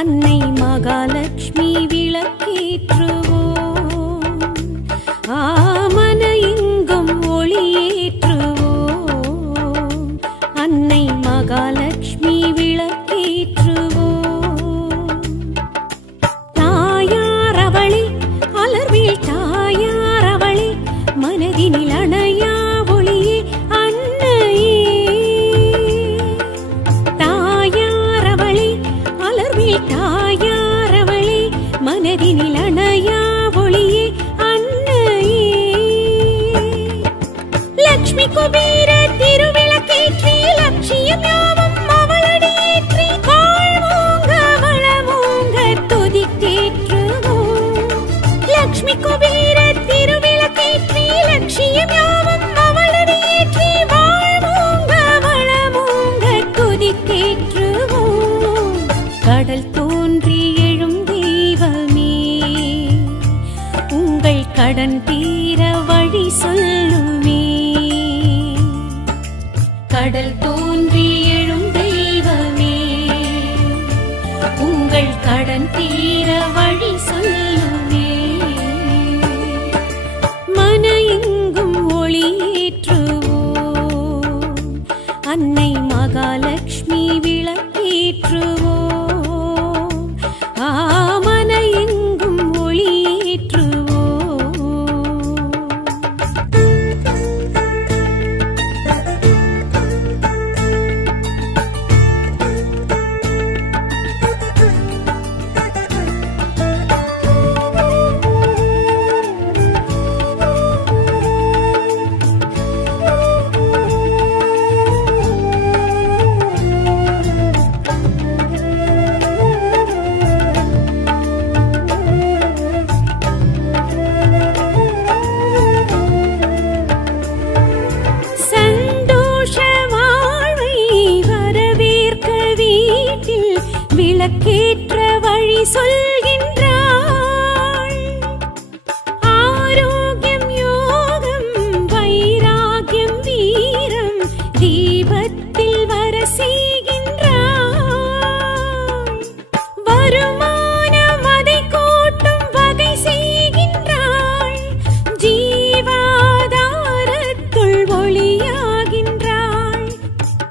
அன்னை மகாலட்சுமி விளக்கேற்றுவோம், ஆமன எங்கும் ஒளியேற்றுவோம். அன்னை மகாலட்சுமி விளக்கேற்றுவோம். தாயார் அவளே, அலர்வேல் தாயார் அவளே, மனதினில் அணையா ஒளியே அன்னையே. தாயார் அவளே, அலர்வேல் தாயார் அவளே, மனதினில் அணையா ஒளியே அன்னையே. லக்ஷ்மி குபேர திருவிளக்கேற்றி லட்சியம் யாவும் அவளடியேற்றி வாழ்வோங்க வளமோங்க துதித்தேற்றுவோம். லக்ஷ்மி குபேர திருவிளக்கேற்றி லட்சியம் யாவும் அவளடியேற்றி வாழ்வோங்க வளமோங்க துதித்தேற்றுவோம். கடல் தோன்றி எழும் தெய்வமே, உங்கள் கடன் தீர வழி சொல்லுமே. கடல் தோன்றி எழும் தெய்வமே, உங்கள் கடன் தீர வழி சொல்லுமே. மன எங்கும் ஒளியேற்றுவோம், அன்னை மகாலட்சுமி விளக்கேற்றுவோம், ஆமன எங்கும் ஒளியேற்றுவோம். சந்தோஷ வாழ்வை வரவேற்க வீட்டில் விளக்கேற்ற வழி சொல்கின்றாள். ஆரோக்கியம் யோகம் வைராகியம் வீரம் தீபத்தில் வர செய்கின்றாள். வருமானம் அதை கூட்டும் வகை செய்கின்றாள். ஜீவாதாரத்துள் ஒளியாகின்றாள்.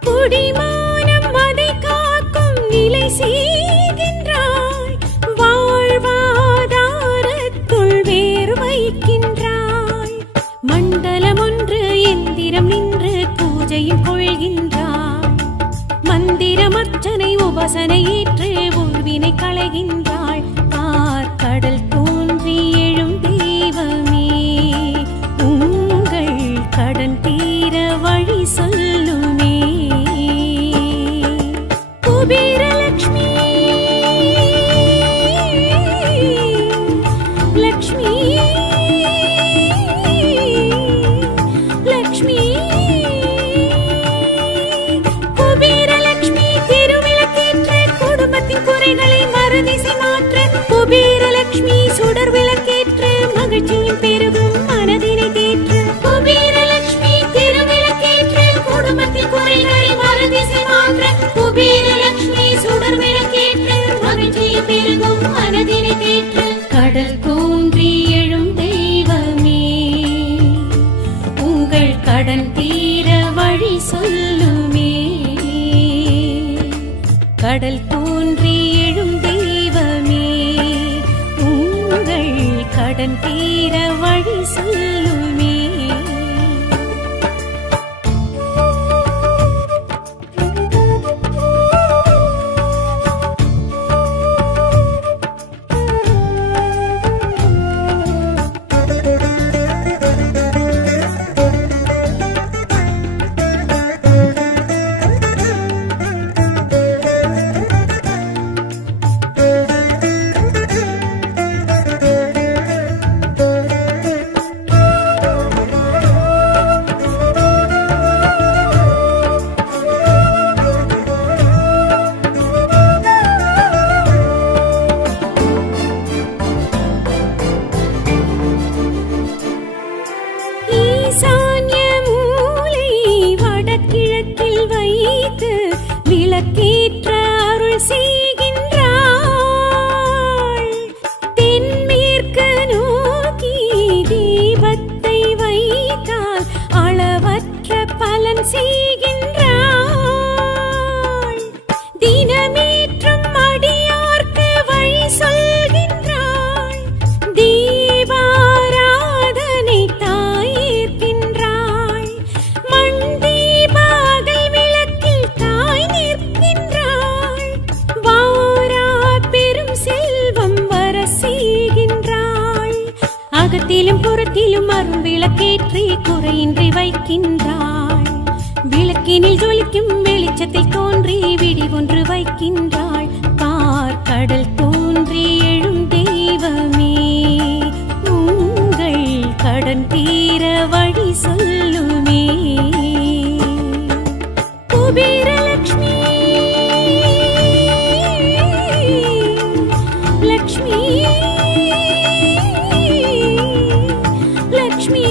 குடிமானம் அதை காக்கும் நிலை செய்கின்றாள். வாழ்வாதாரத்துள் வேர் வைக்கின்றாள். மண்டலம் ஒன்று எந்திரம் நின்று பூஜையில் கொள்கின்றாள். மந்திரம் அர்ச்சனை உபாசனை ஏற்று உள்வினை களைகின்றாள். கடல் தோன்றி எழும் தெய்வமே, உங்கள் கடன் தீர வழி சொல்லுமே. குபேரலக்ஷ்மி லக்ஷ்மி லக்ஷ்மி குபேரலக்ஷ்மி திருவிளக்கேற்ற குடும்பத்தின் குறைகளை மறுதிசை மாற்ற. குபேரலக்ஷ்மி சுடர் விளக்கேற்று மகிழ்ச்சியின் பெருகும் மனதினை தேற்று. குபேரலக்ஷ்மி திருவிளக்கேற்று குடும்பத்தின் குறைகளை மறுதிசை மாற்ற. குபேரலக்ஷ்மி சுடர் விளக்கேற்று மகிழ்ச்சியின் பெருகும் மனதினை தேற்று. கடல் தோன்றி எழும் தெய்வமே, உங்கள் கடன் தீர வழி சொல்லுமே. கடல் தோன்றி எழும் தெய்வமே, உங்கள் கடன் தீர வழி சொல்லுமே. திருவிளக்கேற்றி குறையின்றி வைக்கின்றாள். விளக்கினில் ஜொலிக்கும் வெளிச்சத்தில் தோன்றி விடி ஒன்று வைக்கின்றாள். கடல் தோன்றி எழும் தெய்வமே, உங்கள் கடன் தீர வழி சொல்லுமே. குபேரலக்ஷ்மி லக்ஷ்மி லக்ஷ்மி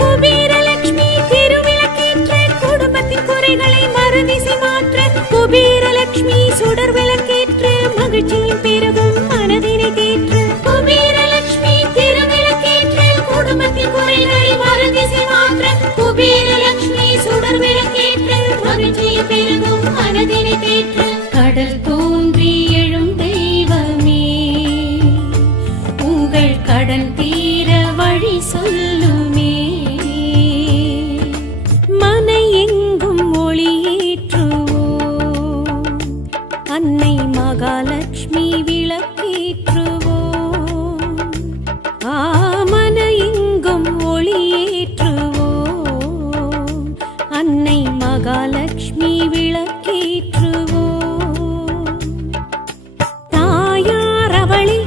குபேரலக்ஷ்மி திருவிளக்கேற்ற குடும்பத்தின் குறைகளை மறுதிசை மாற்ற. குபேரலக்ஷ்மி சுடர் விளக்கேற்று மகிழ்ச்சியின் பெருகும் மனதினை தேற்று. குபேரலக்ஷ்மி திருவிளக்கேற்று குடும்பத்தின் குறைகளை மறுதிசை மாற்ற. குபேரலக்ஷ்மி சுடர் விளக்கேற்று மகிழ்ச்சியின் பெருகும் மனதினை தேற்று. கடல் தோன்றி எழும் தெய்வமே, உங்கள் கடன் தீர வழி சொல்லுமே. மனை எங்கும் ஒளியேற்றுவோம், அன்னை மகாலட்சுமி விளக்கேற்றுவோம். மன எங்கும் ஒளியேற்றுவோம், அன்னை மகாலட்சுமி விளக்கேற்றுவோம். தாயார் அவளே,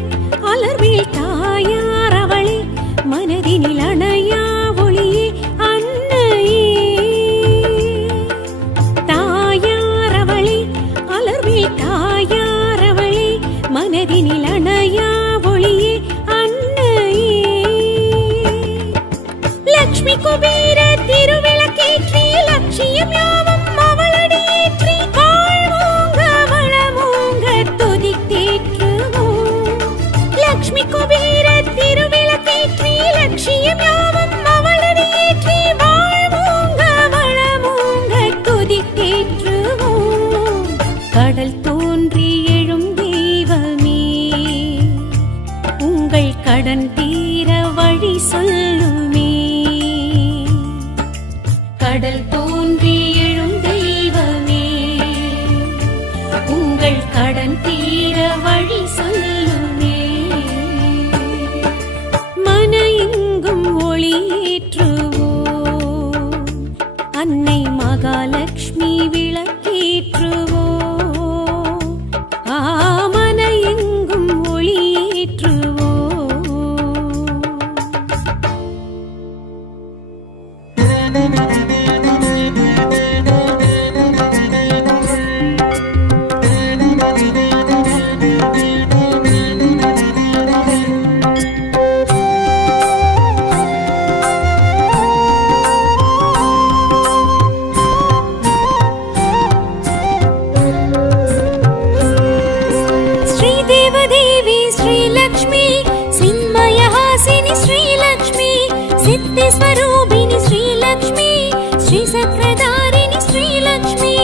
அலர்வில் தாயார் அவளே, மனதினில் அணையா ஒளியே அன்னையே. தாயார் அவளே, அலர்வில் தாயார் அவளே, மனதினில் அணையா ஒளியே அன்னையே. லக்ஷ்மி குபேர திருவிளக்கேற்றி லட்சியம் யாவும் அவளடியேற்றி வாழ்வோங்க வளமோங்க துதித்தேற்றுவோம். லக்ஷ்மி குபேர திருவிளக்கேற்றி லட்சியம் யாவும் அவளடியேற்றி வாழ்வோங்க வளமோங்க துதித்தேற்றுவோம். கடல் தோன்றி எழும் தெய்வமே, உங்கள் கடன் தீர வழி சொல்லுமே. கடல் தோன்றி எழும் தெய்வமே, உங்கள் கடன் தீர வழி சொல்லுமே. மன எங்கும் ஒளியேற்றுவோம், அன்னை மகாலட்சுமி விளக்கேற்றுவோம். மன எங்கும் ஒளியேற்றுவோம். श्रीदेवदेवी श्रीलक्ष्मी, सिन्मयहासिनी श्रीलक्ष्मी, सिद्धिस्वरूपिणी श्रीलक्ष्मी, श्रीचक्रधारिणी श्रीलक्ष्मी.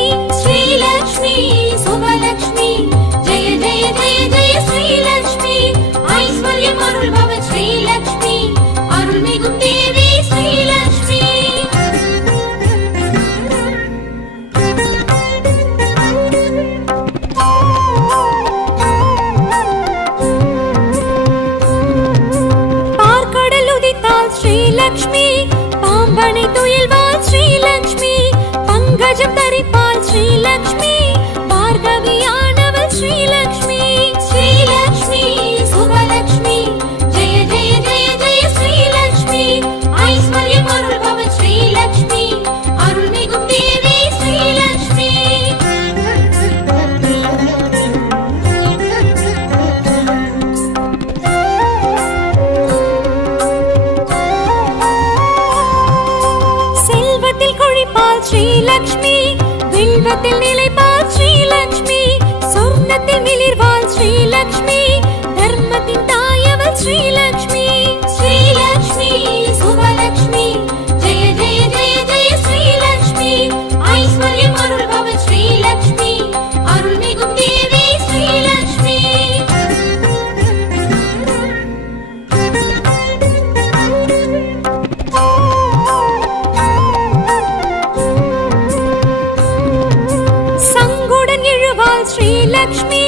श्रीलक्ष्मी शुभलक्ष्मी, जय जय जय जय श्रीलक्ष्मी. ऐश्वर्यम् अरुள்பவ श्रीलक्ष्मी, अरुள்மிகும் தேவி श्रीलक्ष्मी. பார்க்கடல் உதித்தாள் ஸ்ரீலக்ஷ்மி, பாம்பனை துயில்வாள் ஸ்ரீலக்ஷ்மி, பங்கஜம் தரிப்பாள் ஸ்ரீலக்ஷ்மி, பார்கவியானவள் ஸ்ரீலக்ஷ்மி. ஸ்ரீலக்ஷ்மி சுபலக்ஷ்மி, ஜெய ஜெய ஜெய ஜெய ஸ்ரீலக்ஷ்மி. ஐஸ்வர்யம் அருள்பவ ஸ்ரீலக்ஷ்மி, அருள்மிகும் தேவி ஸ்ரீலக்ஷ்மி. செல்வத்தில் கொழிப்பாள் ஸ்ரீலக்ஷ்மி, வில்வத்தில் நிலைப்பாள் ஸ்ரீலக்ஷ்மி, சொர்ணத்தில் மிளிர்வாள் ஸ்ரீலக்ஷ்மி, தர்மத்தின் தாயவள் ஸ்ரீலக்ஷ்மி. ஸ்ரீலக்ஷ்மி சுபலக்ஷ்மி, ஜெய ஜெய ஜெய ஜெய ஸ்ரீலக்ஷ்மி. ஐஸ்வர்யம் அருள்பவ ஸ்ரீலக்ஷ்மி, அருள்மிகும் தேவி ஸ்ரீலக்ஷ்மி. சங்குடன் எழுவாள் ஸ்ரீலக்ஷ்மி,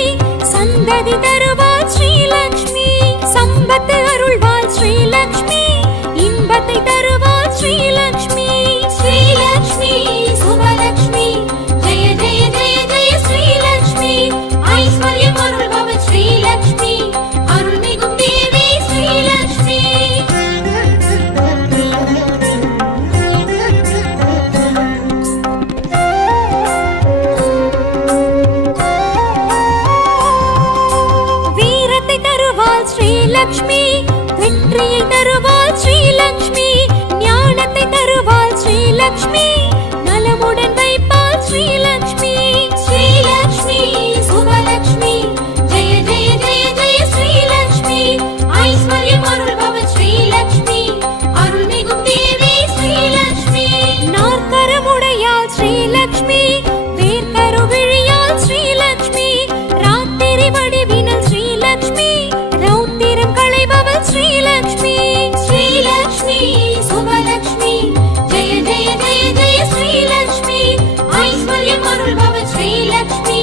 சந்ததி தருவாள் ஸ்ரீலக்ஷ்மி, சம்பத்து அருள்வாள் தருவாள் ஸ்ரீலக்ஷ்மி, இன்பத்தை தருவாள் ஸ்ரீலக்ஷ்மி. ஸ்ரீலக்ஷ்மி சுபலக்ஷ்மி, ஜெய ஜெய ஜெய ஜெய ஸ்ரீலக்ஷ்மி. ஐஸ்வர்யம் அருள்பவள் ஸ்ரீலக்ஷ்மி, அருள்மிகும் தேவி ஸ்ரீலக்ஷ்மி. வீரத்தை தருவாள் ஸ்ரீலக்ஷ்மி, வெற்றியை தருவாள் ஸ்ரீலக்ஷ்மி. ஞானத்தை தருவாள் ஸ்ரீலக்ஷ்மி, நலமுடன் வைப்பாள் ஸ்ரீலக்ஷ்மி. ஸ்ரீலக்ஷ்மி சுபலக்ஷ்மி, ஜெய ஜெய ஜெய ஜெய ஸ்ரீலக்ஷ்மி. ஐஸ்வர்யம் அருள்பவள் ஸ்ரீலக்ஷ்மி, அருள்மிகும் தேவி ஸ்ரீலக்ஷ்மி. நாற்கரமுடையாள் ஸ்ரீலக்ஷ்மி, வேர்க்கருவிழியாள் ஸ்ரீலக்ஷ்மி. ராத்திரி வடிவினல் ஸ்ரீலக்ஷ்மி, ரௌத்திரம் களைபவள் ஸ்ரீலக்ஷ்மி. ஸ்ரீலக்ஷ்மி சுபலக்ஷ்மி, ஜெய ஜெய ஜெய ஜெய ஸ்ரீலக்ஷ்மி. ஐஸ்வர்யம் அருள்பவள் ஸ்ரீலக்ஷ்மி,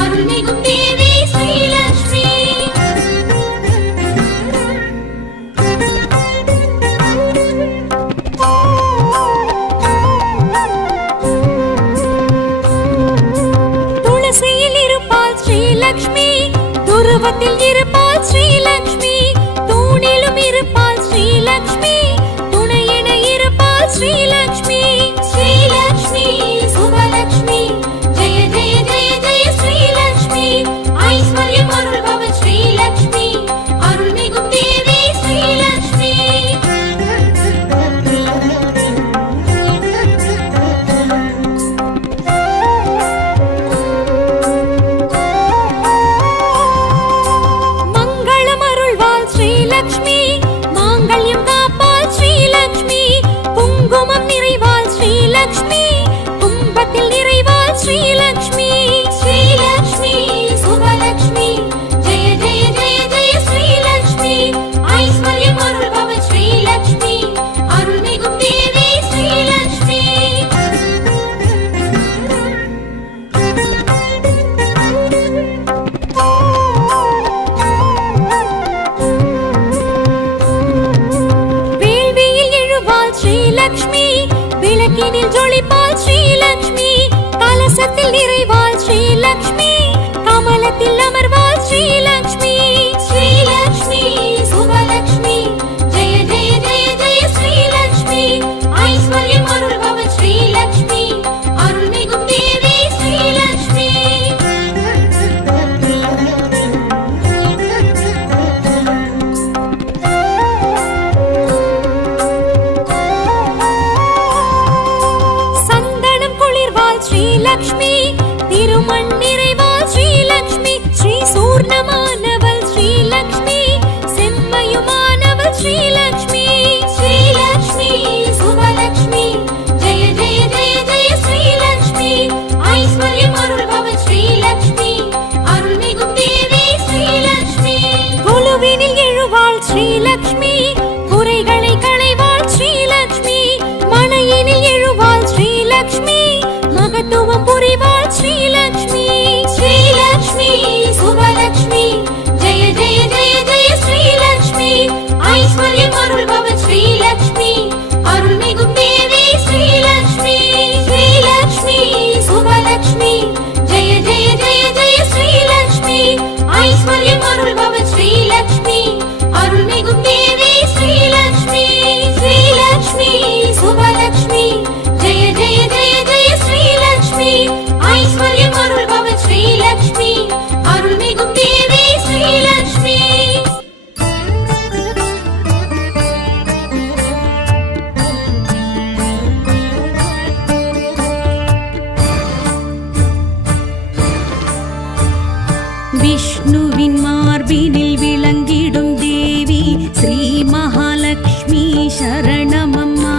அருள்மிகும் தேவி ஸ்ரீலக்ஷ்மி. துளசியில் இருப்பாள் ஸ்ரீலக்ஷ்மி, துருவத்தில் இருப்பாள் ஸ்ரீலக்ஷ்மி. தூணிலும் இருப்பாள் ஸ்ரீலக்ஷ்மி, துணையென இருப்பாள் ஸ்ரீலக்ஷ்மி. ஸ்ரீலக்ஷ்மி சுபலக்ஷ்மி, ஜெய ஜெய ஜெய ஜெய ஸ்ரீலக்ஷ்மி. ஐஸ்வர்யம் அருள்பவள் ஸ்ரீலக்ஷ்மி, அருள்மிகும் தேவி ஸ்ரீலக்ஷ்மி. மங்களம் அருள்வாள் ஸ்ரீலக்ஷ்மி, மாங்கல்யம் காப்பாள் ஸ்ரீலக்ஷ்மி. குங்குமம் நிறைவாள் ஸ்ரீலக்ஷ்மி, கும்பத்தில் நிறைவாள் ஸ்ரீலக்ஷ்மி. ஸ்ரீலக்ஷ்மி சுபலக்ஷ்மி, ஜெய ஜெய ஜெய ஜெய ஸ்ரீலக்ஷ்மி. ஐஸ்வர்யம் அருள்பவள் ஸ்ரீலக்ஷ்மி, அருள்மிகும் தேவி ஸ்ரீலக்ஷ்மி. வேள்வியில் எழுவாள் ஸ்ரீலக்ஷ்மி, விளக்கினில் ஜொலிப்பாள் ஸ்ரீலக்ஷ்மி. கலசத்தில் நிறைவாள் ஸ்ரீலக்ஷ்மி, கமலத்தில் அமர்வாள் ஸ்ரீலக்ஷ்மி. ஸ்ரீலக்ஷ்மி சுபலக்ஷ்மி, ஜெய ஜெய ஜெய ஜெய ஸ்ரீலக்ஷ்மி. ஐஸ்வர்யம் அருள்பவள் ஸ்ரீலக்ஷ்மி, அருள்மிகும் தேவி ஸ்ரீலக்ஷ்மி. சந்தனம் குளிர்வாள் ஸ்ரீலக்ஷ்மி, திருமண் நிறைவாள் ஸ்ரீலக்ஷ்மி. ஸ்ரீ சூர்ணமானவள் ஸ்ரீலக்ஷ்மி, செம்மையுமானவள் ஸ்ரீலக்ஷ்மி. ஸ்ரீலக்ஷ்மி சுபலக்ஷ்மி, ஜெய ஜெய ஜெய ஜெய ஸ்ரீலக்ஷ்மி. ஐஸ்வர்யம் அருள்பவள் ஸ்ரீலக்ஷ்மி, அருள்மிகும் தேவி ஸ்ரீலக்ஷ்மி. குழுவினில் எழுவாள் ஸ்ரீலக்ஷ்மி, குறைகளை களைவாள் ஸ்ரீலக்ஷ்மி. மனையினில் எழுவாள் ஸ்ரீலக்ஷ்மி, மகத்துவம் புரிவாள் ஸ்ரீலக்ஷ்மி. ஸ்ரீலக்ஷ்மி சுபலக்ஷ்மி, ஜெய ஜெய ஜெய ஜெய ஸ்ரீலக்ஷ்மி. ஐஸ்வர்யம் அருள்பவள் ஸ்ரீலக்ஷ்மி, அருள்மிகும் தேவி ஸ்ரீலக்ஷ்மி. ஸ்ரீலக்ஷ்மி சுபலக்ஷ்மி, ஜெய ஜெய ஜெய ஜெய ஸ்ரீலக்ஷ்மி. ஐஸ்வர்யம் அருள்பவள் ஸ்ரீலக்ஷ்மி, அருள்மிகும் தேவி ஸ்ரீலக்ஷ்மி. ஸ்ரீலக்ஷ்மி சுபலக்ஷ்மி, ஜெய ஜெய ஜெய ஜெய ஸ்ரீலக்ஷ்மி. ஐஸ்வர்யம் அருள்பவள் ஸ்ரீலக்ஷ்மி, அருள்மிகும் தேவி ஸ்ரீலக்ஷ்மி. விஷ்ணுவின் மார்பினில் விளங்கிடும் தேவி ஸ்ரீ மகாலட்சுமி சரணமம்மா.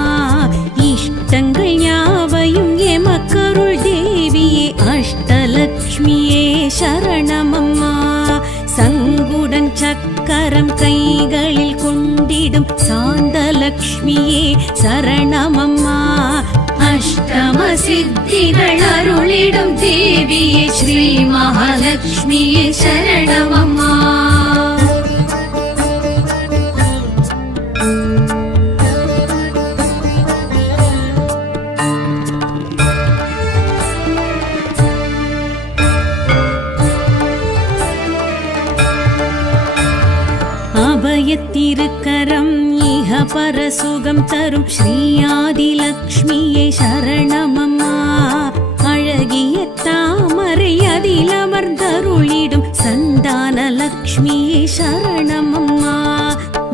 இஷ்டங்கள் யாவையும் எமக்கருள் தேவியே அஷ்டலக்ஷ்மியே சரணமம்மா. சங்குடன் சக்கரம் கைகளில் கொண்டிடும் சாந்தலக்ஷ்மியே சரணமம்மா. அஷ்டம சித்திகள் அருளிடும் தேவியே ஸ்ரீ மகாலட்சுமியே சரணமம்மா. திருக்கரம் இஹ பரசுகம் தரும் ஸ்ரீ ஆதிலக்ஷ்மியே சரணமம்மா. அழகிய தாமரை அதில் அமர்ந்தருளிடும் சந்தான லக்ஷ்மியே சரணமம்மா.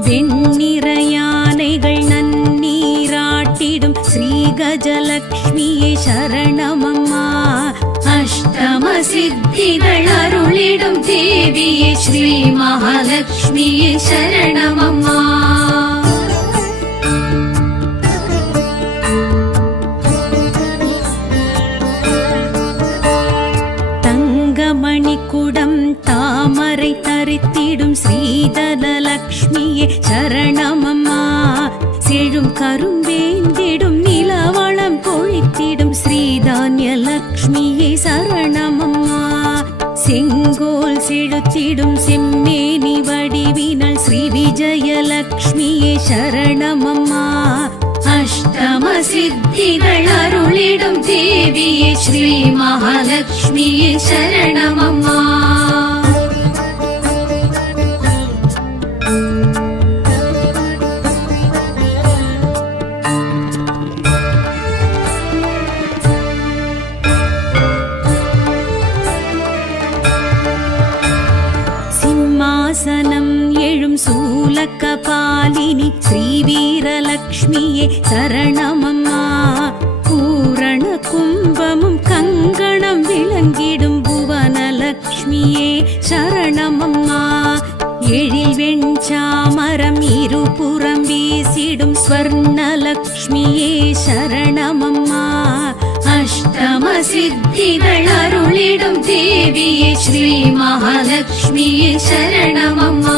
வெண்ணிற யானைகள் நன்னீராட்டிடும் ஸ்ரீ கஜலக்ஷ்மியே சரணமம்மா. அஷ்டம சித்திகள் அருளிடும் தேவியே ஸ்ரீ மகாலட்சுமியே சரணமம்மா. தங்கமணி குடம் தாமரை தரித்திடும் ஸ்ரீதலலக்ஷ்மியே சரணமம்மா. செழும் கரும்பேந்திடும் நிலவளம் பொழித்திடும் ஸ்ரீதான்ய லக்ஷ்மியே சரணமம்மா. செங்கோல் செழுத்திடும் செம்மேனி வடிவினல் ஸ்ரீ விஜயலக்ஷ்மியே சரணமம்மா. அஷ்டம சித்திகள் அருளிடும் தேவியே ஸ்ரீ மகாலட்சுமியே சரணமம்மா. சிம்மாசனம் எழும் சூலக்கபாலினி ஸ்ரீ வீரலக்ஷ்மியே சரணமம்மா. பூரண கும்பமும் கங்கணம் விளங்கிடும் புவனலக்ஷ்மியே சரணமம்மா. எழில் வெண்சாமரம் இருபுறம் வீசிடும் ஸ்வர்ணலக்ஷ்மியே சரணமம்மா. அஷ்டம சித்திகள் அருளிடும் தேவியே ஸ்ரீ மகாலட்சுமியே சரணமம்மா.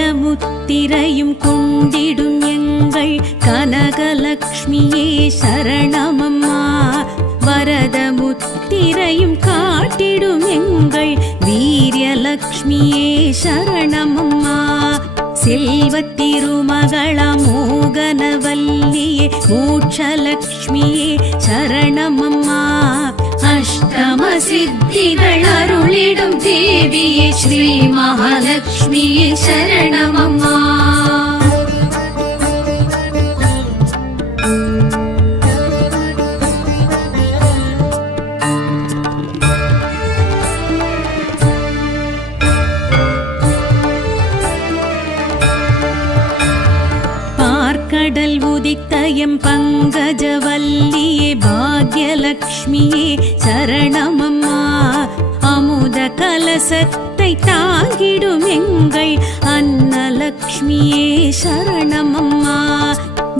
ஞானமுத்திரையும் கொண்டிடும் எங்கள் கனகலக்ஷ்மியே சரணமம்மா. வரதமுத்திரையும் காட்டிடும் எங்கள் வீரியலக்ஷ்மியே சரணமம்மா. செல்வத்திருமகளம் மோகனவல்லியே மோட்சலக்ஷ்மியே சரணமம்மா. அஷ்டம சித்திகள் அருளிடும் தேவியே ஸ்ரீ மகாலட்சுமியே சரணமம்மா. கடல் உதித்தயம் பங்கஜவல்லியே பாக்யலக்ஷ்மியே சரணமம்மா. அமுத கலசத்தை தாங்கிடும் எங்கள் அன்னலக்ஷ்மியே சரணமம்மா.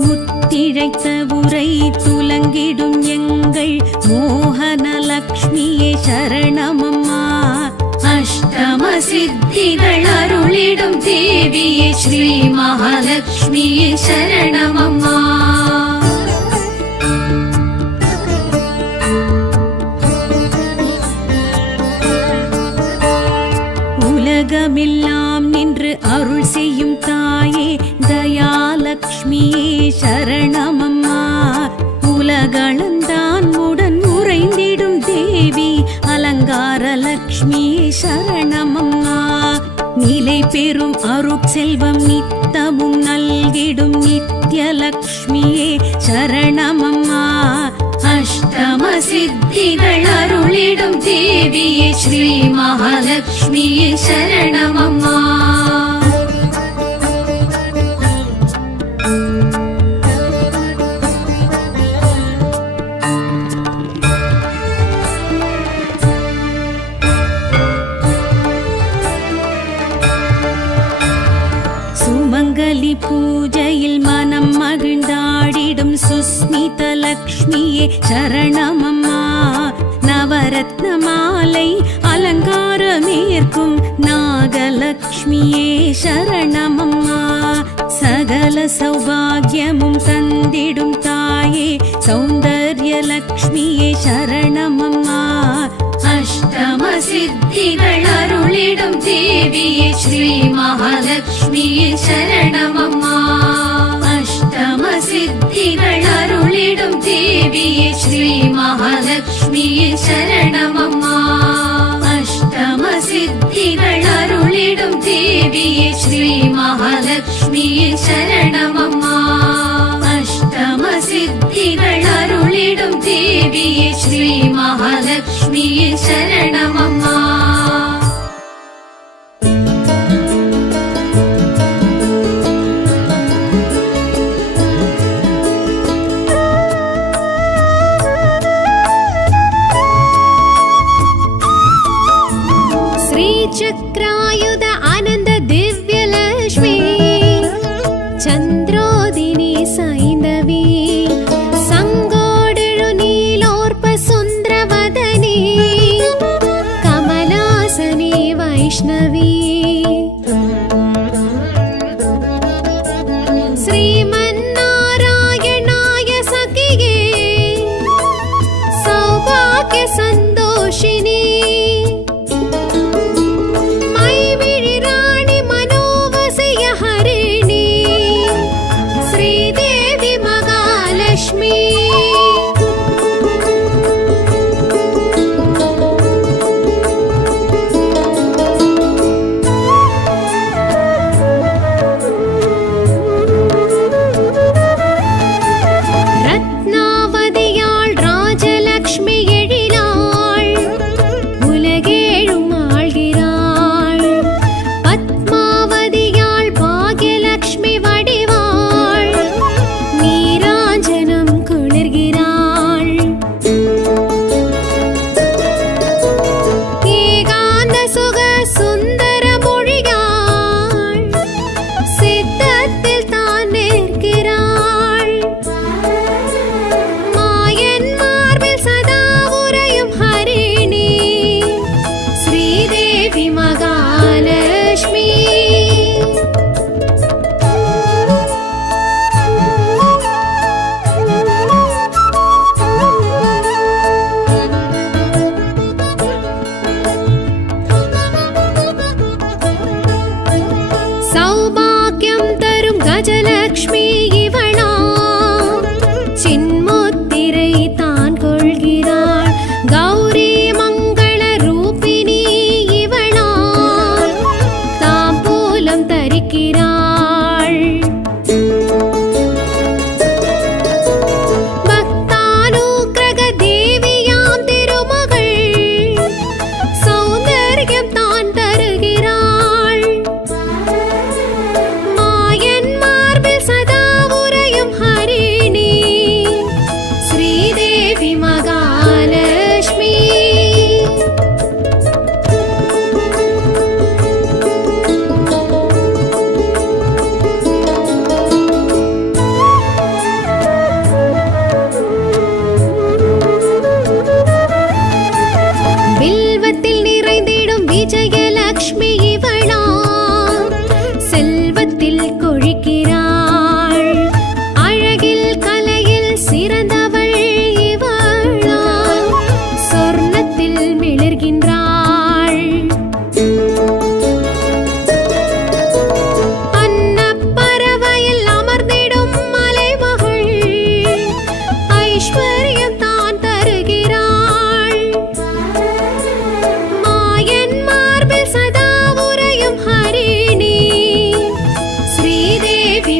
முத்திழைத்த உரை துலங்கிடும் எங்கள் மோகனலக்ஷ்மியே சரணமம்மா. அஷ்டம சித்திகள் அருளிடும் தேவியே ஸ்ரீ மகாலட்சுமியே சரணமம்மா. உலகமெல்லாம் நின்று அருள் செய்யும் தாயே தயாலக்ஷ்மியே சரணமம்மா. உலகளந்தான் உடன் உறைந்திடும் தேவி அலங்காரலக்ஷ்மியே சரணமம்மா. நிலை பெறும் அருட்செல்வம் நித்தமும் நல்கிடும் நித்யலக்ஷ்மியே சரணமம்மா. அஷ்டம சித்திகள் அருளிடும் தேவியே ஸ்ரீ மகாலட்சுமியே சரணமம்மா. சுமங்கலி பூஜையில் மனம் மகிழ்ந்தாடிடும் சுஸ்மித லக்ஷ்மியே சரணமம்மா. நவரத்ன மாலை அலங்காரமேற்கும் நாகலக்ஷ்மியே சரணமம்மா. சகல சௌபாகியமும் தந்திடும் தாயே சௌந்தர்யலக்ஷ்மியே சரணமம்மா. அஷ்டம சித்திகள் அருளிடும் தேவியே ஸ்ரீ மகாலட்சுமியே சரணமம்மா. அஷ்டம சித்திகள் அருளி அருளிடும் தேவியே ஸ்ரீ மகாலட்சுமியே சரணமம்மா. அஷ்டம சித்திகள் அருளிடும் தேவியே ஸ்ரீ மகாலட்சுமியே சரணமம்மா. அஷ்டம சித்திகள் அருளிடும் தேவியே ஸ்ரீ மகாலட்சுமியே சரணமம்மா. चक्रायुध आनंद दिव्यलक्ष्मी चंद्रोदिनी सैंधवी संगोडळु नीलोर्प सुंदरवदनी कमलासनी वैष्णवी श्रीमन्नारायणाय सखिये सौभाग्य संतोषिनी கஜலக்ஷ்மி இவளா சின்முத்திரை தான் கொள்கிறாள் கௌரி மங்கள ரூபிணி இவளா தாம்பூலம் தரிக்கிறாள் பக்தானுக்கிரக தேவியாம் திருமகள் சௌந்தர்யம் தான் தருகிறாள் விஜயலக்ஷ்மி இவளா செல்வத்தில் கொழிக்கிறாள் அழகில் கலையில் சிறந்தவள் இவளா சொர்ணத்தில் மிளர்கின்றாள் அன்னப்பறவையில் அமர்ந்திடும் மலைமகள் ஐஸ்வர்யம் தான் தருகிறாள் சதா உரையும் ஹரிணி ஸ்ரீதேவி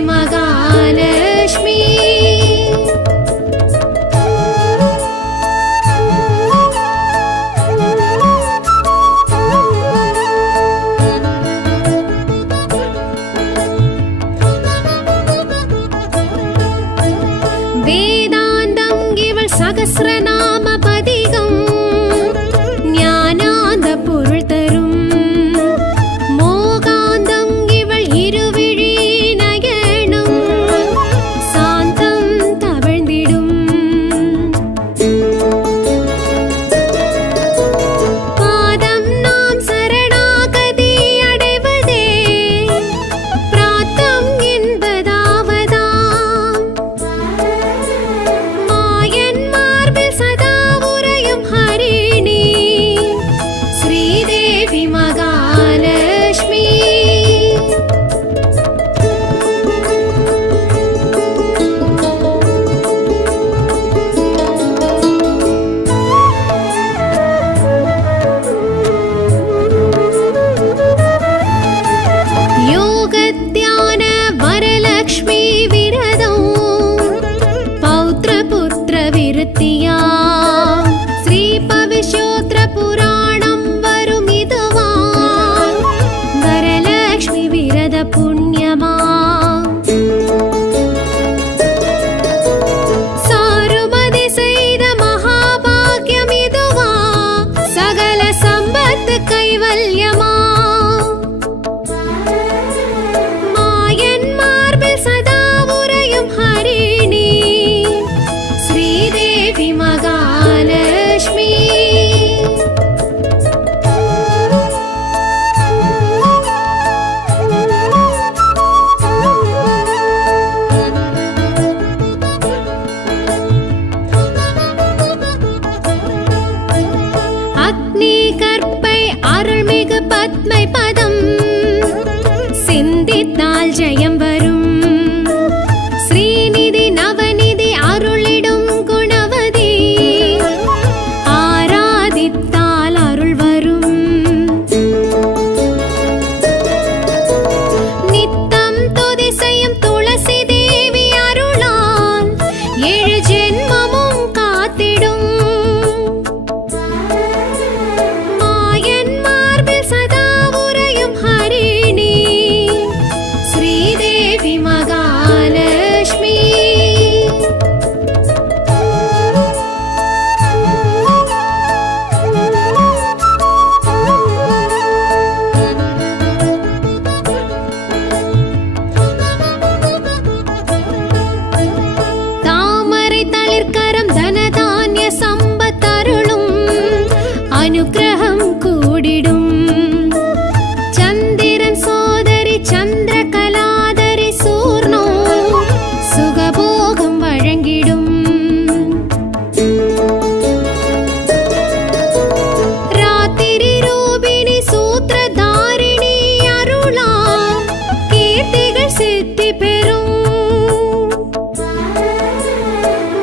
பெறும்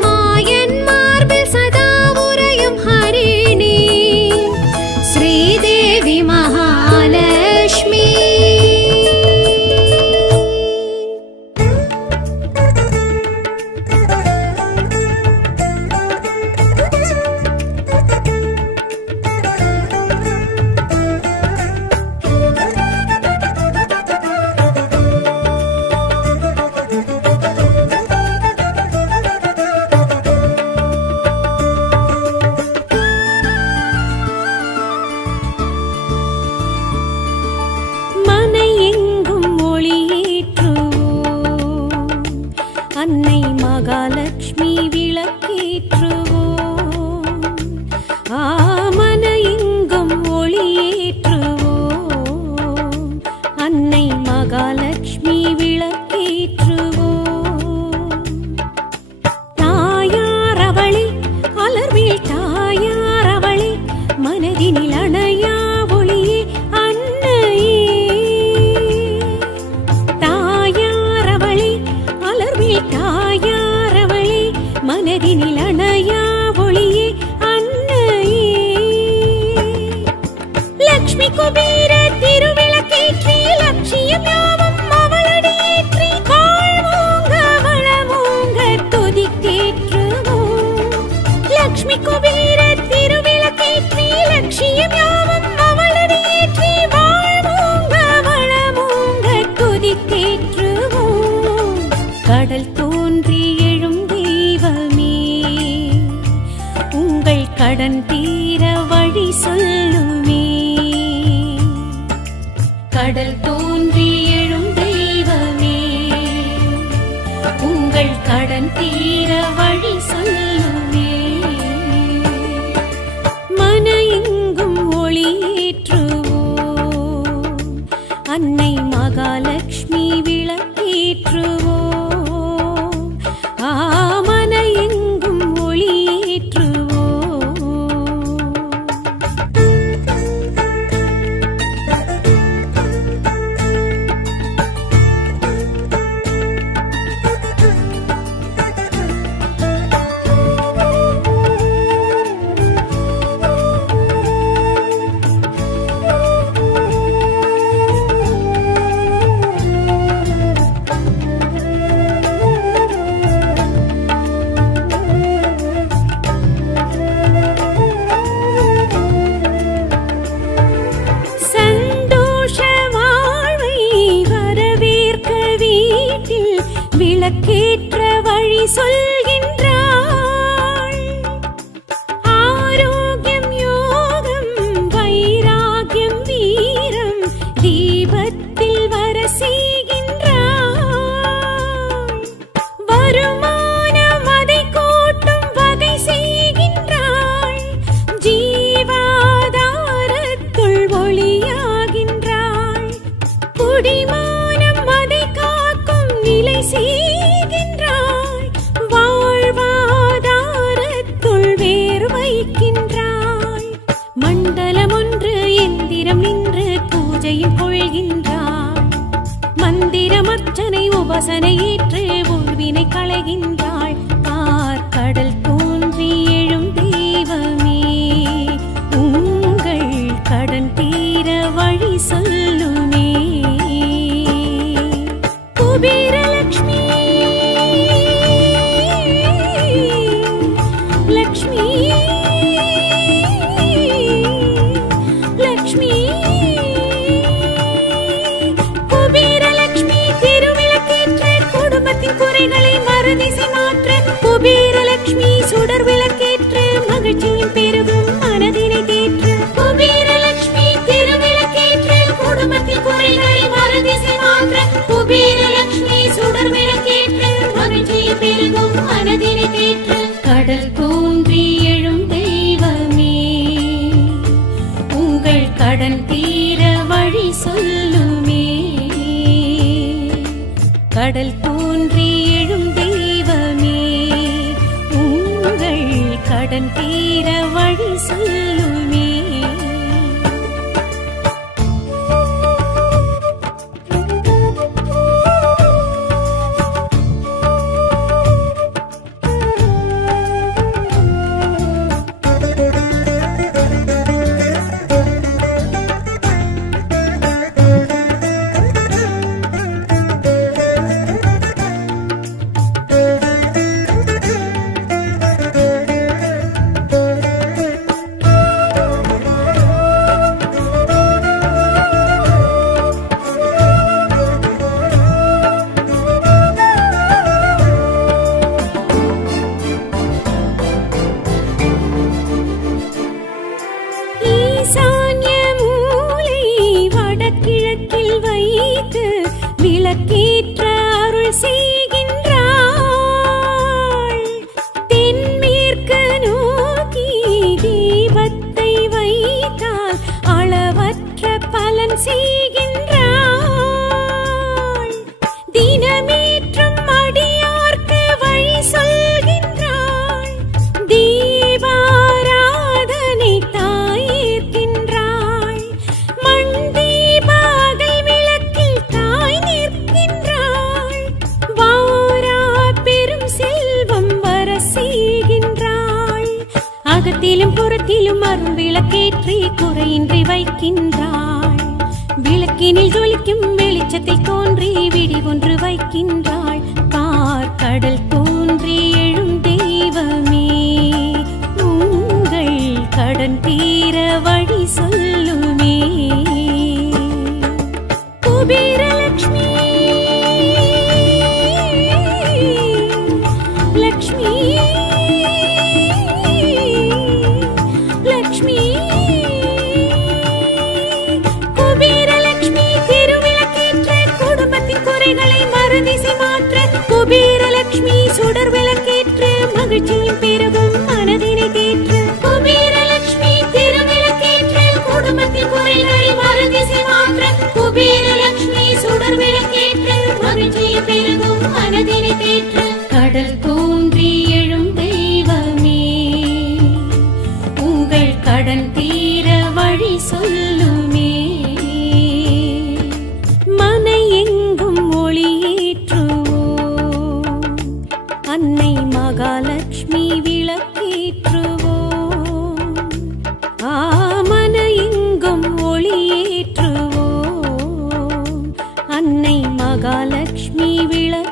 மாயன் மார்பில் சதா உறையும் ஹரிணி ஸ்ரீதேவி மகாலட்சுமி. மனை எங்கும் ஒளியேற்றுவோம், அன்னை மகாலட்சுமி விளக்கேற்றுவோம். மன எங்கும் ஒளியேற்றுவோம், அன்னை மகாலட்சுமி விளக்கேற்றுவோம். தாயார் அவளே, அலர்வில் தாயார் அவளே, மனதினில் அணையா ஒளியே அன்னையே. தாயார் அவளே, அலர்வில் தாயார் அவளே, மனதினில் அணையா ஒளியே அன்னையே. லக்ஷ்மி குபேர திருவிளக்கேற்றி லட்சியம் யாவும் அவளடியேற்றி வாழ்வோங்க வளமோங்க துதிக்கேற்றுவோம். லக்ஷ்மி குபேர திருவிளக்கேற்றி லட்சியம் யாவும் அவளடியேற்றி வாழ்வோங்க வளமோங்க துதிக்கேற்றுவோம். கடல் தோன்றி எழும் தெய்வமே, உங்கள் கடன் தீர வழி சொல்லுமே. கடல் தோன்றி எழும் தெய்வமே, உங்கள் கடன் தீர வழி சொல்லுமே. மன எங்கும் ஒளியேற்றுவோம், அன்னை மகாலட்சுமி விளக்கேற்றுவோம். மன எங்கும் ஒளியேற்றுவோம். சந்தோஷ வாழ்வை வரவேற்க வீட்டில் விளக்கேற்ற வழி சொல்கின்றாள். ஆரோக்கியம் யோகம் வைராகியம் வீரம் தீபத்தில் வர செய்கின்றாள். வருமானம் அதை கூட்டும் வகை செய்கின்றாள். ஜீவாதாரத்துள் ஒளியாகின்றாள். குடிமானம் அதை காக்கும் நிலை செய்கின்றாள். வாழ்வாதாரத்துள் வேர் வைக்கின்றாள். மண்டலம் ஒன்று எந்திரம் நின்று பூஜையில் கொள்கின்றாள். மந்திரமர்ச்சனை உபாசனை ஏற்று உள்வினை களைகின்றாள். கடல் தோன்றி எழும் தெய்வமே, உங்கள் கடன் தீர வழி சொல்லுமே. குபேரலக்ஷ்மி லக்ஷ்மி லக்ஷ்மி குபேரலக்ஷ்மி திருவிளக்கேற்ற குடும்பத்தின் குறைகளை மறுதிசை மாற்ற. குபேரலக்ஷ்மி சுடர் விளக்கேற்று மகிழ்ச்சியின் பெருகும் மனதினை தேற்று. குபேரலக்ஷ்மி திருவிளக்கேற்று குடும்பத்தின் குறைகளை மறுதிசை மாற்ற. குபேரலக்ஷ்மி சுடர் விளக்கேற்று மகிழ்ச்சியின் பெருகும் மனதினை தேற்று. கடல் தோன்றி எழும் தெய்வமே, உங்கள் கடன் தீர வழி சொல்லுமே. கடல் தோன்றி எழும் தெய்வமே, உங்கள் கடன் தீர வழி சொல்லுமே. அகத்திலும் புறத்திலும் அருள் விளக்கேற்றி குறையின்றி வைக்கின்றாள். விளக்கினில் ஜொலிக்கும் வெளிச்சத்தில் தோன்றி விடி ஒன்று வைக்கின்றாள். பார்க்கடல் தோன்றி எழும் தெய்வமே, உங்கள் கடன் தீர வழி சொல்லுமே. குபேரலக்ஷ்மி லக்ஷ்மி லக்ஷ்மி குபேரலக்ஷ்மி திருவிளக்கேற்ற குடும்பத்தின் குறைகளை மறுதிசை மாற்ற. குபேரலக்ஷ்மி சுடர் விளக்கேற்று மகிழ்ச்சியும் பெருகும் மனதினை தேற்ற. குபேரலக்ஷ்மி திருவிளக்கேற்ற குடும்பத்தின் குறைகளை மறுதிசை மாற்ற. குபேரலக்ஷ்மி சுடர் விளக்கேற்று மகிழ்ச்சியும் பெருகும் மனதினை தேற்ற. கடல் தோன்றி எழும் தெய்வமே, உங்கள் கடன் தீர வழி சொல்லுமே. மனை எங்கும் ஒளியேற்றுவோம், அன்னை மகாலட்சுமி விளக்கேற்றுவோம். மன எங்கும் ஒளியேற்றுவோம், அன்னை மகாலட்சுமி விளக்கேற்றுவோம்.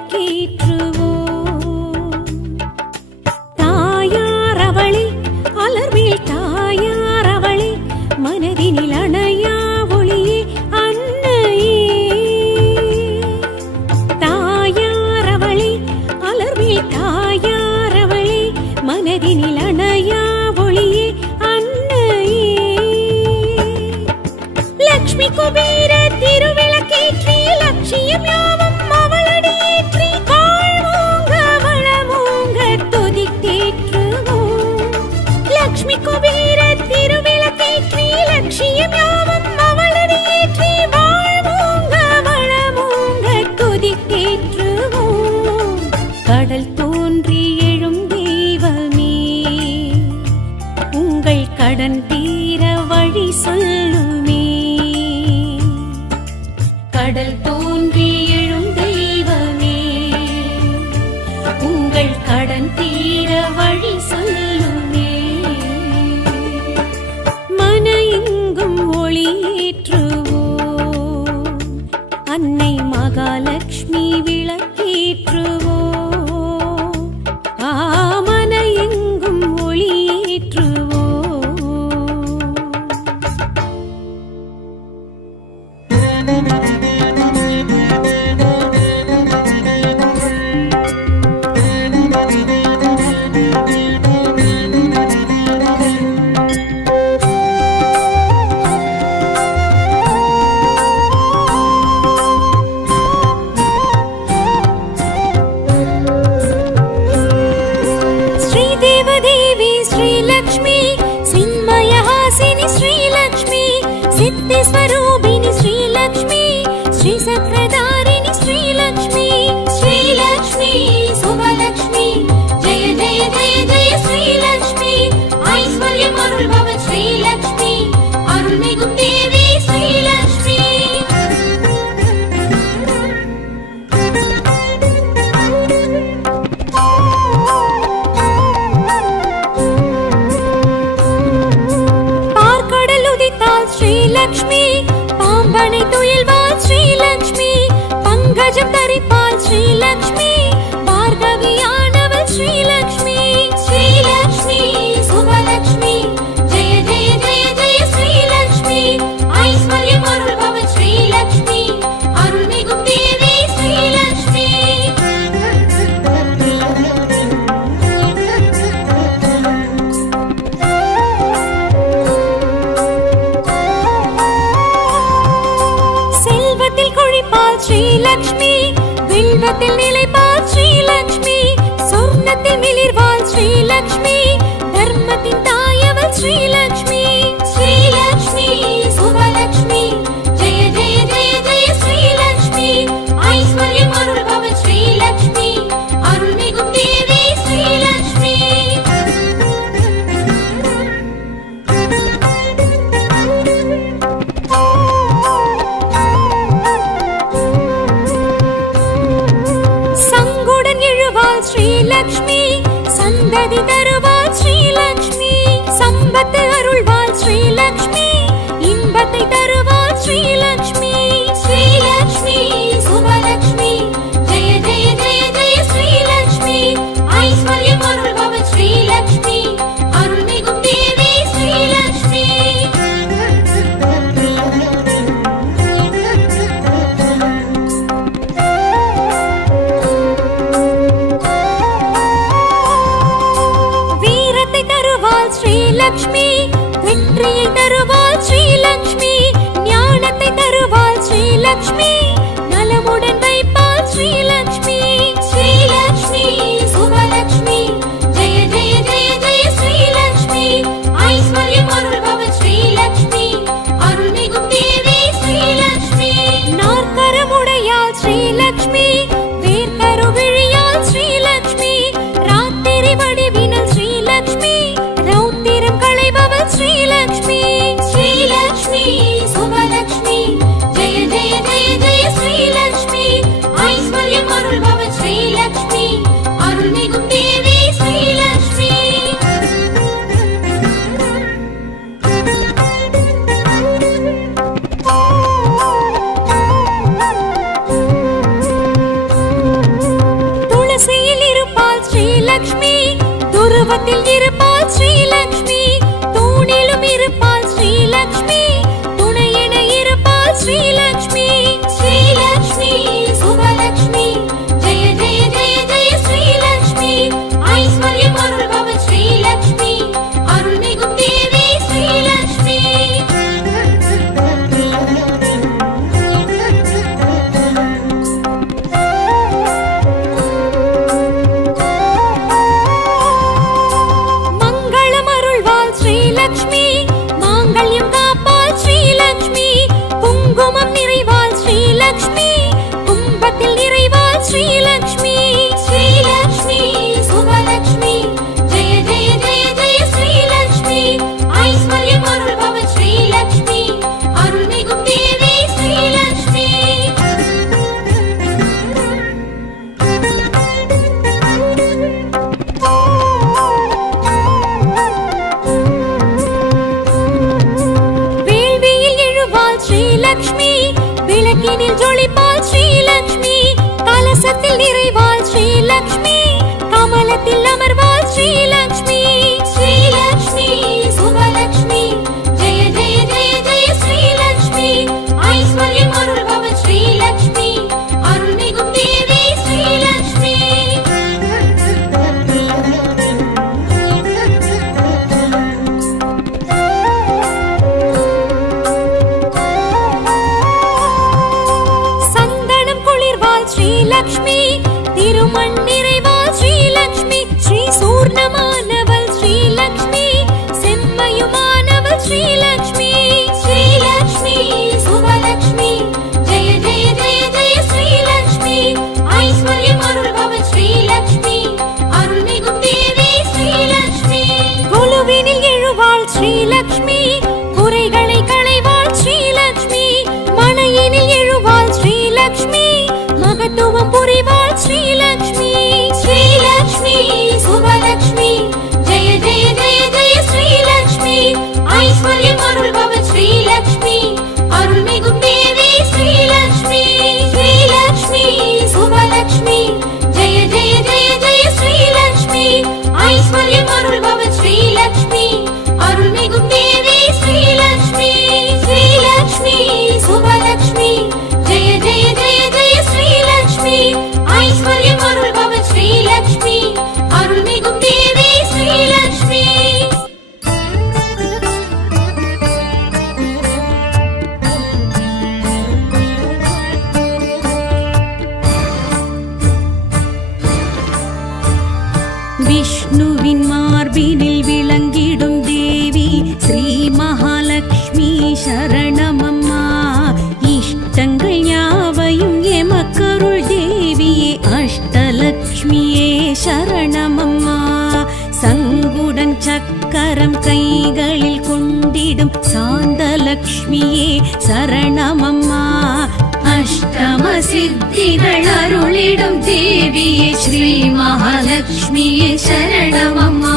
தாயார் அவளே மனதினில் அணையா ஒளியே அன்னையே. தாயார் அவளே அலர்வில் தாயார் அவளே மனதினில் அணையா ஒளியே அன்னையே. லக்ஷ்மி குபேர திருவிளக்கேற்றி லட்சியம் யாவும் அவளடியேற்றி வாழ்வோங்க வளமோங்க துதித்தேற்றுவோம். லக்ஷ்மி குபேர திருவிளக்கேற்றி லட்சியம் யாவும் அவளடியேற்றி வாழ்வோங்க வளமோங்க துதித்தேற்றுவோம். கடல் தோன்றி எழும் தெய்வமே, உங்கள் கடன் தீர வழி சொல்லுமே. கடல் தோன்றி எழும் தெய்வமே, உங்கள் கடன் தீர வழி சொல்லுமே. மன எங்கும் ஒளியேற்றுவோம், அன்னை மகாலட்சுமி விளக்கேற்றுவோம். மன எங்கும் ஒளியேற்றுவோம். स्वरूपिणी श्रीलक्ष्मी, श्री सक्राधारिणी श्रीलक्ष्मी. श्रीलक्ष्मी शुभलक्ष्मी, जय जय जय जय श्रीलक्ष्मी. ऐश्वर्यम् अरुள்பவ श्रीलक्ष्मी, अरुள்மிகும் தேவி श्रीलक्ष्मी. பார்க்கடல் உதித்தாள் श्रीलक्ष्मी, பாம்பனை துயில்வாள் श्रीलक्ष्मी. பங்கஜம் தரிப்பாள் श्रीलक्ष्मी, பார்கவியானவள் श्रीलक्ष्मी. श्रीलक्ष्मी शुभलक्ष्मी, जय जय जय जय श्रीलक्ष्मी. ऐश्वर्यम् अरुள்பவ श्रीलक्ष्मी, अरुள்மிகும் தேவி श्रीलक्ष्मी. श्रीलक्ष्मी வில்வத்தில் நிலைப்பாள் श्रीलक्ष्मी. சொர்ணத்தில் மிளிர்வாள் श्रीलक्ष्मी, தர்மத்தின் தாயவள் श्रीलक्ष्मी. श्रीलक्ष्मी शुभलक्ष्मी, जय जय जय जय श्रीलक्ष्मी. ऐश्वर्यम् अरुள்பவ श्रीलक्ष्मी, अरुள்மிகும் தேவி श्रीलक्ष्मी. श्रीलक्ष्मी சந்ததி தருவாள் श्रीलक्ष्मी. ஞானத்தை தருவாள் ஸ்ரீலக்ஷ்மி. ஸ்ரீலக்ஷ்மி சுபலக்ஷ்மி ஜெய ஜெய ஜெய ஜெய ஸ்ரீலக்ஷ்மி. ஐஸ்வர்யம் அருள்பவள் ஸ்ரீலக்ஷ்மி, அருள்மிகும் தேவி ஸ்ரீலக்ஷ்மி. வீரத்தை தருவாள் ஸ்ரீலக்ஷ்மி, வெற்றியை தருவாள் ஸ்ரீலக்ஷ்மி. ஞானத்தை தருவாள் ஸ்ரீலக்ஷ்மி, நலமுடன் வைப்பாள் ஸ்ரீலக்ஷ்மி. ஸ்ரீலக்ஷ்மி சுபலக்ஷ்மி ஜெய ஜெய ஜெய ஜெய ஸ்ரீலக்ஷ்மி. ஐஸ்வர்யம் அருள்பவள் ஸ்ரீலக்ஷ்மி, அருள்மிகும் தேவி ஸ்ரீலக்ஷ்மி. நாற்கரமுடையாள் ஸ்ரீலக்ஷ்மி, வேர்க்கருவிழியாள் ஸ்ரீலக்ஷ்மி. ராத்திரி வடிவினல் ஸ்ரீலக்ஷ்மி, ரௌத்திரம் களைபவள் ஸ்ரீலக்ஷ்மி. ஸ்ரீலக்ஷ்மி சுபலக்ஷ்மி ஜெய ஜெய ஜெய ஜெய ஸ்ரீலக்ஷ்மி. ஐஸ்வர்யம் அருள்பவள் ஸ்ரீலக்ஷ்மி, அருள்மிகும் தேவி ஸ்ரீலக்ஷ்மி. துளசியில் இருப்பாள் ஸ்ரீலக்ஷ்மி, துருவத்தில் இருப்பாள் ஸ்ரீலக்ஷ்மி. தூணிலும் இருப்பாள் ஸ்ரீலக்ஷ்மி, துணையென இருப்பாள் ஸ்ரீலக்ஷ்மி. ஸ்ரீலக்ஷ்மி சுபலக்ஷ்மி ஜெய ஜெய ஜெய ஜெய ஸ்ரீலக்ஷ்மி. ஐஸ்வர்யம் அருள்பவள் ஸ்ரீலக்ஷ்மி, அருள்மிகும் தேவி ஸ்ரீலக்ஷ்மி. மங்களம் அருள்வாள் ஸ்ரீலக்ஷ்மி, மாங்கல்யம் காப்பாள் ஸ்ரீலக்ஷ்மி. குங்குமம் நிறைவாள் ஸ்ரீலக்ஷ்மி, கும்பத்தில் நிறைவாள் ஸ்ரீலக்ஷ்மி. ஸ்ரீலக்ஷ்மி சுபலக்ஷ்மி ஜெய ஜெய ஜெய ஜெய ஸ்ரீலக்ஷ்மி. ஐஸ்வர்யம் அருள்பவள் ஸ்ரீலக்ஷ்மி, அருள்மிகும் தேவி ஸ்ரீலக்ஷ்மி. வேள்வியில் எழுவாள் ஸ்ரீலக்ஷ்மி, விளக்கினில் ஜொலிப்பாள் ஸ்ரீலக்ஷ்மி. கலசத்தில் நிறைவாள் ஸ்ரீலக்ஷ்மி, கமலத்தில் அமர்வாள் ஸ்ரீலக்ஷ்மி. ஸ்ரீலக்ஷ்மி சுபலக்ஷ்மி ஜெய ஜெய ஜெய ஜெய ஸ்ரீலக்ஷ்மி. ஐஸ்வர்யம் அருள்பவள் ஸ்ரீலக்ஷ்மி, அருள்மிகும் தேவி ஸ்ரீலக்ஷ்மி. சந்தனம் குளிர்வாள் ஸ்ரீலக்ஷ்மி, திருமண் நிறைவாள் ஸ்ரீலக்ஷ்மி. ஸ்ரீ சூர்ணமானவள் ஸ்ரீலக்ஷ்மி, செம்மையுமானவள் ஸ்ரீலக்ஷ்மி. ஸ்ரீலக்ஷ்மி சுபலக்ஷ்மி ஜெய ஜெய ஜெய ஜெய ஸ்ரீலக்ஷ்மி. ஐஸ்வர்யம் அருள்பவள் ஸ்ரீலக்ஷ்மி, அருள்மிகும் தேவி ஸ்ரீலக்ஷ்மி. குழுவினில் எழுவாள் ஸ்ரீலக்ஷ்மி, குறைகளை களைவாள் ஸ்ரீலக்ஷ்மி. மனையினில் எழுவாள் ஸ்ரீலக்ஷ்மி, மகத்துவம் புரிவாள் ஸ்ரீலக்ஷ்மி. ஸ்ரீலக்ஷ்மி சுபலக்ஷ்மி ஜெய ஜெய ஜெய ஜெய ஸ்ரீலக்ஷ்மி. ஐஸ்வர்யம் அருள்பவள் ஸ்ரீலக்ஷ்மி, அருள்மிகும் தேவி ஸ்ரீலக்ஷ்மி. ஸ்ரீலக்ஷ்மி சுபலக்ஷ்மி ஜெய ஜெய ஜெய ஜெய ஸ்ரீலக்ஷ்மி. ஐஸ்வர்யம் அருள்பவள் ஸ்ரீலக்ஷ்மி, அருள்மிகும் தேவி ஸ்ரீலக்ஷ்மி. ஸ்ரீலக்ஷ்மி சுபலக்ஷ்மி ஜெய ஜெய ஜெய ஜெய ஸ்ரீலக்ஷ்மி. ஐஸ்வர்யம் அருள்பவள் ஸ்ரீலக்ஷ்மி, அருள்மிகும் தேவி ஸ்ரீலக்ஷ்மி. விஷ்ணுவின் மார்பினில் விளங்கிடும் தேவி ஸ்ரீ மகாலட்சுமி சரணமம்மா. இஷ்டங்கள் யாவையும் எமக்கருள் தேவியே அஷ்டலக்ஷ்மியே சரணமம்மா. சங்குடன் சக்கரம் கைகளில் கொண்டிடும் சாந்தலக்ஷ்மியே சரணமம்மா. அஷ்டம சித்திகள் அருளிடும் தேவியே ஸ்ரீ மகாலட்சுமியே சரணமம்மா.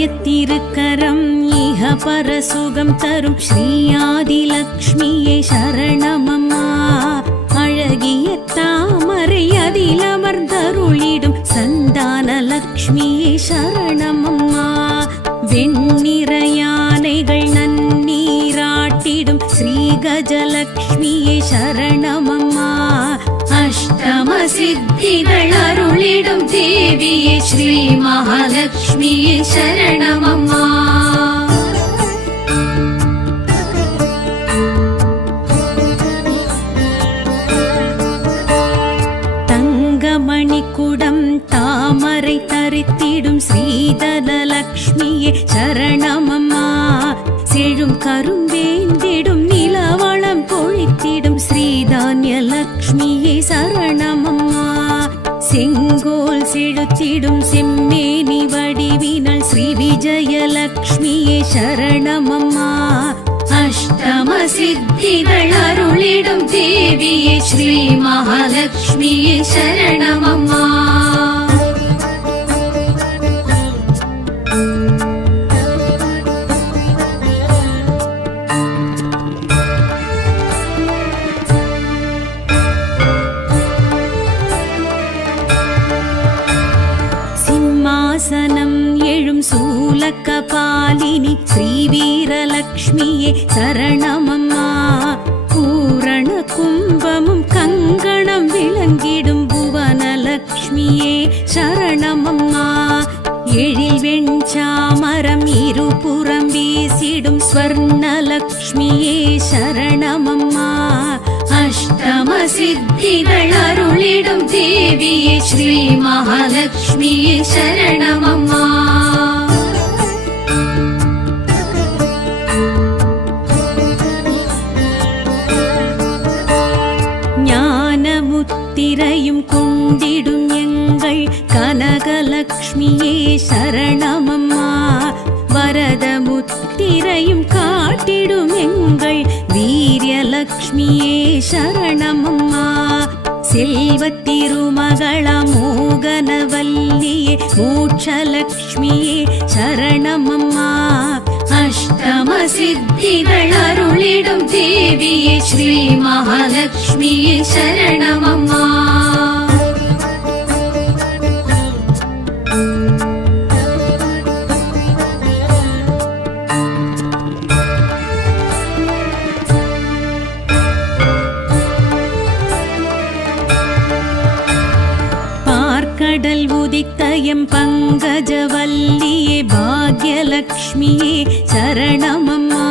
ஆயத்திருக்கரம் இஹ பரசுகம் தரும் ஸ்ரீ ஆதிலக்ஷ்மியே சரணமம்மா. அழகிய தாமரை அதில் அமர்ந்தருளிடும் சந்தான லக்ஷ்மியே சரணமம்மா. வெண்ணிற யானைகள் நன்னீராட்டிடும் ஸ்ரீ கஜலக்ஷ்மியே சரணமம்மா. அஷ்டம சித்திகள் அருளிடும் தேவியே ஸ்ரீ மகாலட்சுமியே சரணமம்மா. தங்கமணிக்குடம் தாமரை தரித்திடும் ஸ்ரீதலலக்ஷ்மியே சரணமம்மா. செழும் கரும்பேந்திடும் நிலவளம் பொழித்திடும் ஸ்ரீதான்ய லக்ஷ்மியே சரணமம்மா. செங்கோல் செழுத்திடும் செம்மேனி வடிவினல் ஸ்ரீ விஜயலக்ஷ்மியே சரணமம்மா. அஷ்டம சித்திகள் அருளிடும் தேவியே ஸ்ரீ மகாலட்சுமியே சரணமம்மா. சிம்மாசனம் எழும் சூலக்கபாலினி ஸ்ரீ வீரலக்ஷ்மியே சரணமம்மா. பூரண கும்பமும் கங்கணம் விளங்கிடும் புவனலக்ஷ்மியே சரணமம்மா. எழில் வெண்சாமரம் இருபுறம் வீசிடும் ஸ்வர்ணலக்ஷ்மியே சரணமம்மா. அஷ்டம சித்திகள் அருளிடும் தேவியே ஸ்ரீ மகாலட்சுமியே சரணமம்மா. ஞானமுத்திரையும் கொண்டிடும் எங்கள் கனகலக்ஷ்மியே சரணமம்மா. வரதமுத்திரையும் காட்டிடும் எங்கள் வீரியலக்ஷ்மியே சரணமம்மா. செல்வத் திருமகளா மோகனவல்லியே மோட்சலக்ஷ்மியே சரணமம்மா. அஷ்டம சித்திகள் அருளிடும் தேவியே ஸ்ரீ மகாலட்சுமியே சரணமம்மா. கடல் உதித்தயம் பங்கஜவல்லியே பாக்யலக்ஷ்மியே சரணமம்மா.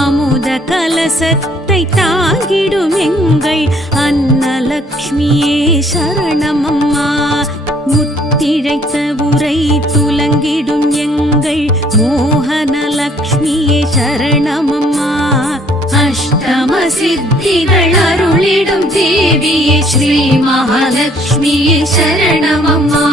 அமுத கலசத்தை தாங்கிடும் எங்கள் அன்னலக்ஷ்மியே சரணமம்மா. முத்திழைத்த உரை துலங்கிடும் எங்கள் மோகனலக்ஷ்மியே சரணமம்மா. அஷ்டம சித்திகள் அருளிடும் தேவியே ஸ்ரீ மகாலட்சுமியே சரணமம்மா.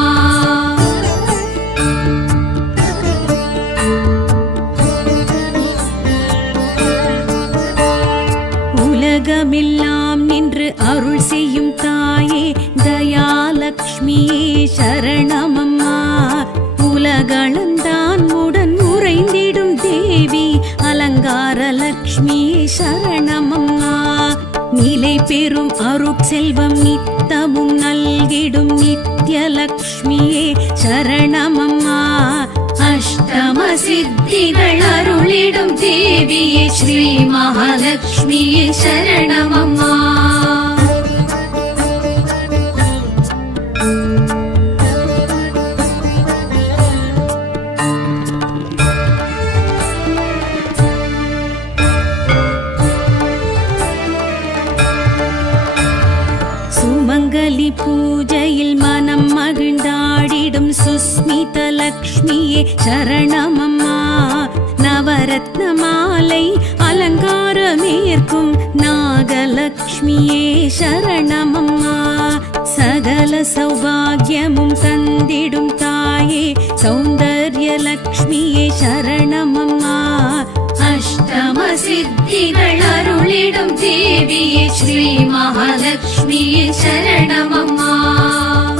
உலகமெல்லாம் நின்று அருள் செய்யும் தாயே தயாலக்ஷ்மியே சரணமம்மா. உலகளந்தான் உடன் உறைந்திடும் தேவி அலங்காரலக்ஷ்மியே சரணமம்மா. நிலை பெறும் அருட்செல்வம் நித்தமும் நல்கிடும் நித்யலக்ஷ்மியே சரணமம்மா. அஷ்டம சித்திகள் அருளிடும் தேவியே ஸ்ரீ மகாலட்சுமியே சரணமம்மா. சுமங்கலி பூஜையில் மனம் மகிழ்ந்தாடிடும் சுஸ்மித லக்ஷ்மியே சரணமம்மா. நவரத்ன மாலை அலங்காரமேற்கும் நாகலக்ஷ்மியே சரணமம்மா. சகல சௌபாகியமும் தந்திடும் தாயே சௌந்தர்ய லக்ஷ்மியே சரணமம்மா. அஷ்டம சித்திகள் அருளிடும் தேவியே ஸ்ரீ மகாலட்சுமியே சரணமம்மா.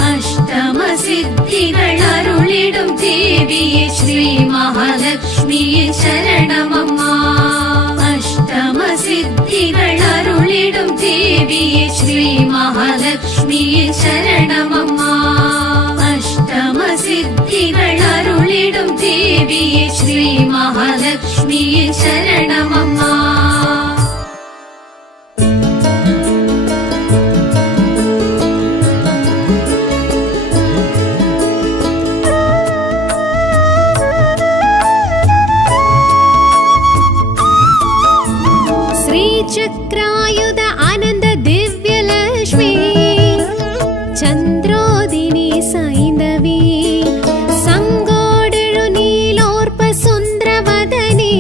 அஷ்டம சித்திகள் அருளிடும் தேவியே ஸ்ரீ மகாலட்சுமியே சரணமம்மா. அஷ்டம சித்திகள் அருளிடும் தேவியே ஸ்ரீ மகாலட்சுமியே சரணமம்மா. அஷ்டம சித்திகள் அருளிடும் தேவியே ஸ்ரீ மகாலட்சுமியே சரணமம்மா. चक्रायुध आनंद दिव्य लक्ष्मी चंद्रोदिनी सैंधवी संगोडळु नीलोर्प सुंदरवदनी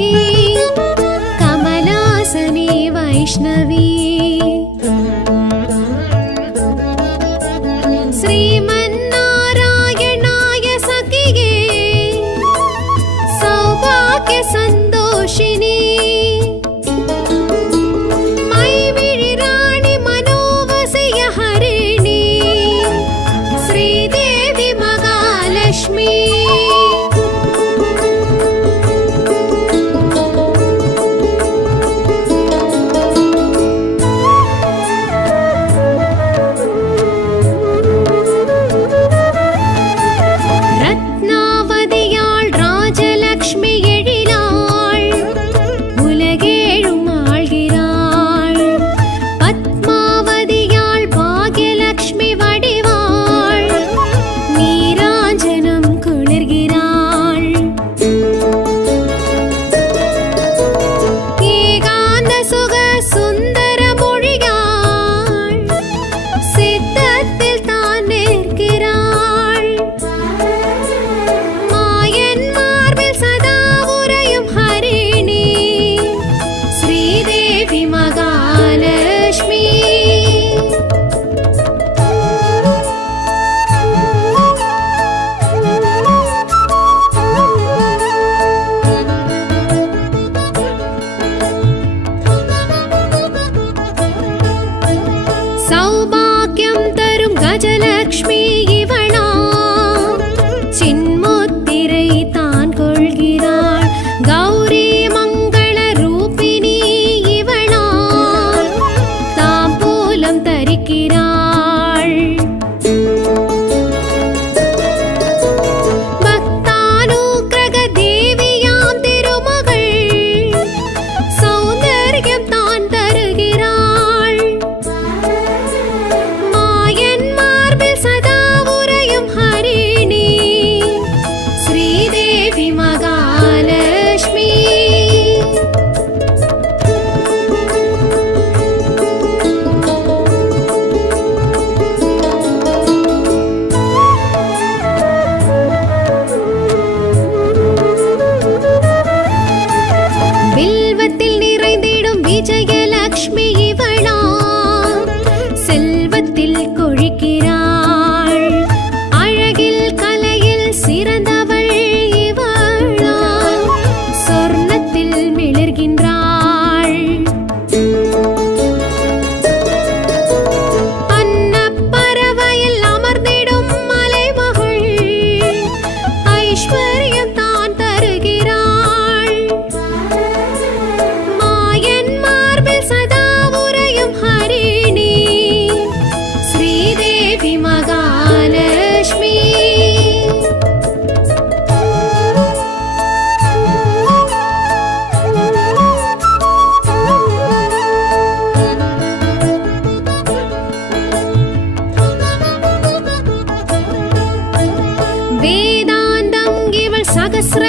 कमलासनी वैष्णवी श्रीमन्नारायणाय सखिये सौभाग्य संतोषिनी गजलक्ष्मी इवळा चिन्मुत्तिरै तान कोल्गिराळ गौरी मंगल रूपिणी इवळा तांबूलं तरिक्किराळ भक्तानुग्रह देवियां तिरुमगळ सौंदर्यं तान तरुगिराळ விஜயலக்ஷ்மி இவளா செல்வத்தில் கொழிக்கிறாள் அழகில் கலையில் சிறந்தவள் இவளா சொர்ணத்தில் மிளர்கின்றாள் அன்னப்பறவையில் அமர்ந்திடும் மலைமகள் ஐஸ்வர்யம் தான் தருகிறாள் सदा उरयुं हरिणी श्रीदेवी महालक्ष्मी वेदान्तम् इवळ सहस्र